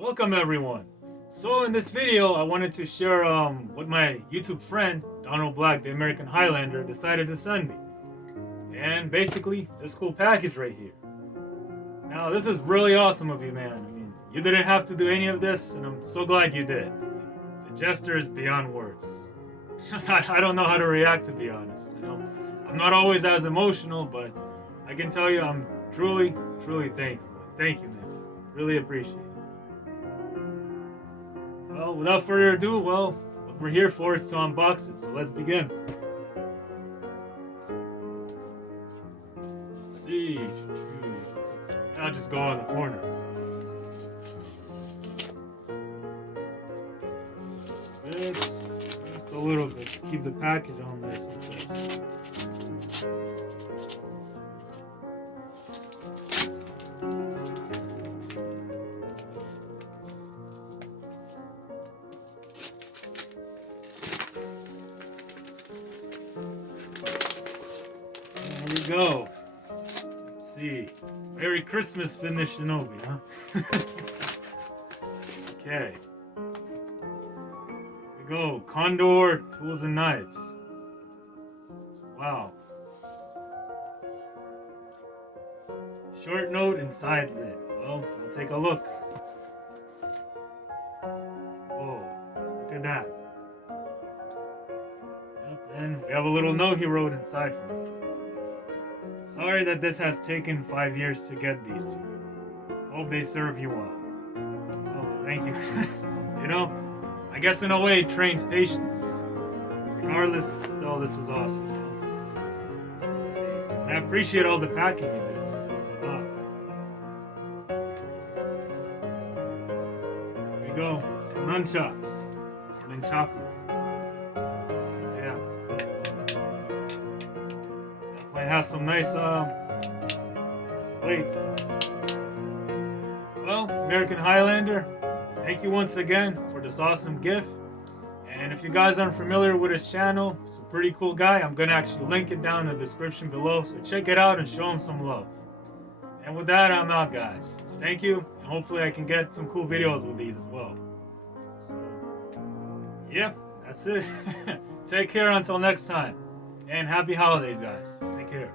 Welcome everyone. So in this video I wanted to share what my YouTube friend Donald Black, the American Highlander, decided to send me. And basically this cool package right here. Now this is really awesome of you, man. I mean, you didn't have to do any of this and I'm so glad you did. The gesture is beyond words. I don't know how to react, to be honest. I'm not always as emotional, but I can tell you I'm truly thankful. Thank you, man. Really appreciate it. Well, without further ado, what we're here for is to unbox it, so let's begin. Let's see. I'll just go on the corner. Just a little bit to keep the package on nice and close. There we go. Let's see. Merry Christmas, Finish Shinobi, huh? Okay. Here we go. Condor Tools and Knives. Wow. Short note and side lid. Well, I'll take a look. Whoa, look at that. Yep, and we have a little note he wrote inside for me. Sorry that this has taken 5 years to get these to you. Hope they serve you well. Oh, thank you. I guess in a way it trains patience. Regardless, still this is awesome. Let's see. And I appreciate all the packing you did. It's a lot. There we go. Some nunchucks. Or nunchaku. It has some nice wait. Well, American Highlander, thank you once again for this awesome gift. And if you guys aren't familiar with his channel, it's a pretty cool guy. I'm gonna actually link it down in the description below, so check it out and show him some love. And with that, I'm out, guys. Thank you, and hopefully I can get some cool videos with these as well. So yeah, that's it. Take care until next time. And happy holidays, guys. Take care.